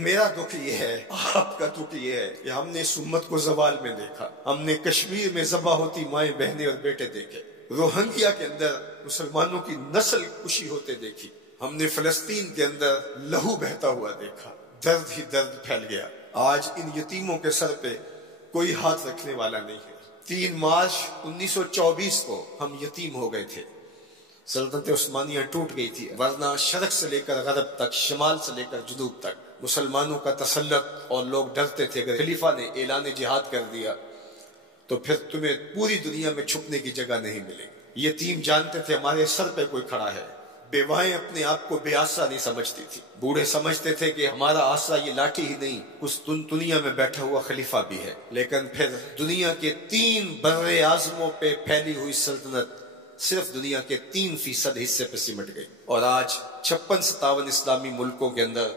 میرا دکھ یہ ہے، آپ کا دکھ یہ ہے کہ ہم نے اس امت کو زوال میں دیکھا، ہم نے کشمیر میں ذبح ہوتی مائیں بہنیں اور بیٹے دیکھے، روہنگیا کے اندر مسلمانوں کی نسل کشی ہوتے دیکھی، ہم نے فلسطین کے اندر لہو بہتا ہوا دیکھا، درد ہی درد پھیل گیا۔ آج ان یتیموں کے سر پہ کوئی ہاتھ رکھنے والا نہیں ہے۔ 3 مارچ 1924 کو ہم یتیم ہو گئے تھے، سلطنت عثمانیہ ٹوٹ گئی تھی، ورنہ شرق سے لے کر غرب تک، شمال سے لے کر جنوب تک مسلمانوں کا تسلط، اور لوگ ڈرتے تھے اگر خلیفہ نے اعلان جہاد کر دیا تو پھر تمہیں پوری دنیا میں چھپنے کی جگہ نہیں ملے گی۔ یتیم جانتے تھے ہمارے سر پہ کوئی کھڑا ہے، بیوائیں اپنے آپ کو بے آسرا نہیں سمجھتی تھی، بوڑھے سمجھتے تھے کہ ہمارا آسرا یہ لاٹھی ہی نہیں، اس دنیا میں بیٹھا ہوا خلیفہ بھی ہے۔ لیکن پھر دنیا کے 3 بر اعظموں پہ پھیلی ہوئی سلطنت صرف دنیا کے 3% حصے پہ سمٹ گئی، اور آج 56-57 اسلامی ملکوں کے اندر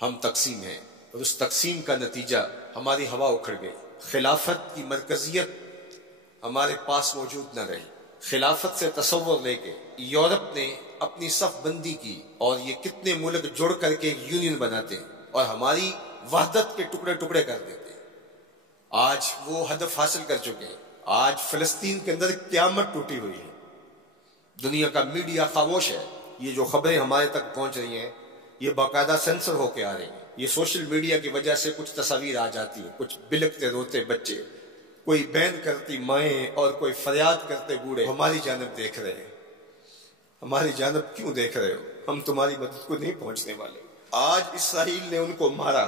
ہم تقسیم ہیں، اور اس تقسیم کا نتیجہ ہماری ہوا اکھڑ گئی۔ خلافت کی مرکزیت ہمارے پاس موجود نہ رہی۔ خلافت سے تصور لے کے یورپ نے اپنی صف بندی کی، اور یہ کتنے ملک جڑ کر کے ایک یونین بناتے ہیں اور ہماری وحدت کے ٹکڑے ٹکڑے کر دیتے ہیں۔ آج وہ ہدف حاصل کر چکے ہیں۔ آج فلسطین کے اندر قیامت ٹوٹی ہوئی ہے، دنیا کا میڈیا خاموش ہے۔ یہ جو خبریں ہمارے تک پہنچ رہی ہیں یہ باقاعدہ سینسر ہو کے آ رہی ہیں۔ یہ سوشل میڈیا کی وجہ سے کچھ تصاویر آ جاتی ہیں، کچھ بلکتے روتے بچے، کوئی بین کرتی مائیں اور کوئی فریاد کرتے بوڑھے ہماری جانب دیکھ رہے ہیں۔ ہماری جانب کیوں دیکھ رہے ہو؟ ہم تمہاری مدد کو نہیں پہنچنے والے۔ آج اسرائیل نے ان کو مارا،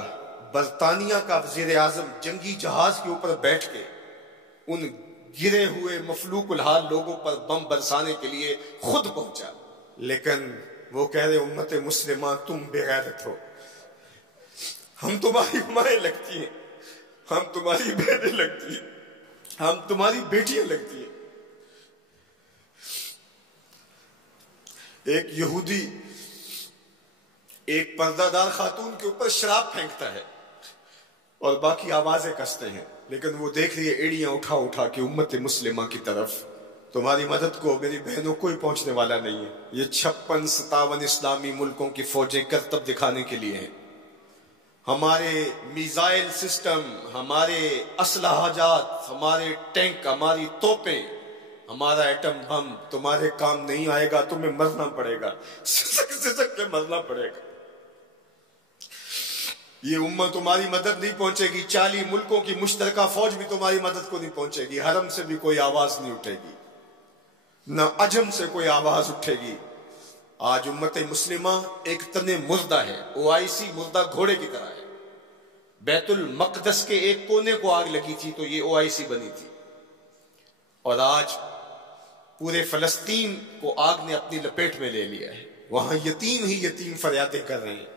برطانیہ کا وزیر اعظم جنگی جہاز کے اوپر بیٹھ کے ان گرے ہوئے مفلوک الحال لوگوں پر بم برسانے کے لیے خود پہنچا، لیکن وہ کہہ رہے امت مسلمہ تم بے غیرت ہو، ہم تمہاری مائیں لگتی ہیں، ہم تمہاری بہنیں لگتی ہیں، ہم تمہاری بیٹیاں لگتی ہیں۔ ایک یہودی ایک پردہ دار خاتون کے اوپر شراب پھینکتا ہے اور باقی آوازیں کستے ہیں، لیکن وہ دیکھ رہی ہے ایڑیاں اٹھا اٹھا کے امت مسلمہ کی طرف۔ تمہاری مدد کو میری بہنوں کوئی پہنچنے والا نہیں ہے۔ یہ 56-57 اسلامی ملکوں کی فوجیں کرتب دکھانے کے لیے ہیں۔ ہمارے میزائل سسٹم، ہمارے اسلحہ جات، ہمارے ٹینک، ہماری توپیں، ہمارا ایٹم بم تمہارے کام نہیں آئے گا، تمہیں مرنا پڑے گا، سسک کے مرنا پڑے گا۔ یہ امت تمہاری مدد نہیں پہنچے گی، 40 ملکوں کی مشترکہ فوج بھی تمہاری مدد کو نہیں پہنچے گی، حرم سے بھی کوئی آواز نہیں اٹھے گی، نہ عجم سے کوئی آواز اٹھے گی۔ آج امت مسلمہ ایک تن مردہ ہے، OIC مردہ گھوڑے کی طرح ہے۔ بیت المقدس کے ایک کونے کو آگ لگی تھی تو یہ OIC بنی تھی، اور آج پورے فلسطین کو آگ نے اپنی لپیٹ میں لے لیا ہے۔ وہاں یتیم ہی یتیم فریادیں کر رہے ہیں،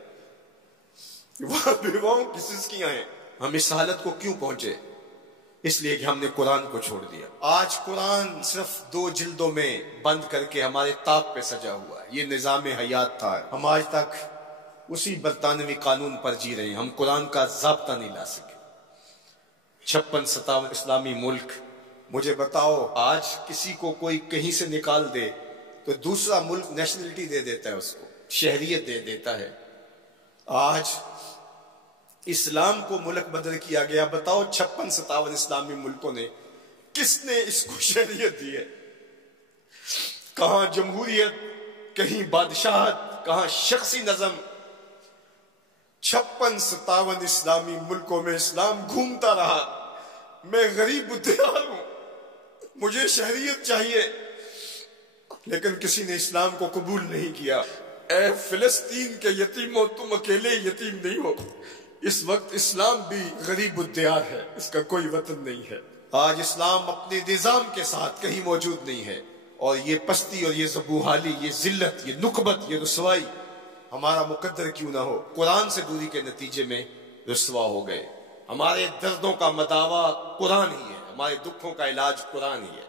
وہاں بیواؤں کی سسکیاں ہیں۔ ہم اس حالت کو کیوں پہنچے؟ اس لیے کہ ہم نے قرآن کو چھوڑ دیا۔ آج قرآن صرف 2 جلدوں میں بند کر کے ہمارے طاق پہ سجا ہوا ہے، یہ نظام حیات تھا۔ ہم آج تک اسی برطانوی قانون پر جی رہے ہیں، ہم قرآن کا ضابطہ نہیں لا سکے۔ 56-57 اسلامی ملک، مجھے بتاؤ آج کسی کو کوئی کہیں سے نکال دے تو دوسرا ملک نیشنلٹی دے دیتا ہے، اس کو شہریت دے دیتا ہے۔ آج اسلام کو ملک بدل کیا گیا، بتاؤ 56-57 اسلامی ملکوں نے کس نے اس کو شہریت دی ہے؟ کہاں جمہوریت، کہیں بادشاہت، کہاں شخصی نظم۔ 56-57 اسلامی ملکوں میں اسلام گھومتا رہا۔ میں غریب دیار ہوں، مجھے شہریت چاہیے، لیکن کسی نے اسلام کو قبول نہیں کیا۔ اے فلسطین کے یتیموں، تم اکیلے یتیم نہیں ہو، اس وقت اسلام بھی غریب الدیار ہے، اس کا کوئی وطن نہیں ہے۔ آج اسلام اپنے نظام کے ساتھ کہیں موجود نہیں ہے، اور یہ پستی اور یہ زبوحالی، یہ ذلت، یہ نکبت، یہ رسوائی ہمارا مقدر کیوں نہ ہو، قرآن سے دوری کے نتیجے میں رسوا ہو گئے۔ ہمارے دردوں کا مداوا قرآن ہی ہے، ہمارے دکھوں کا علاج قرآن ہی ہے۔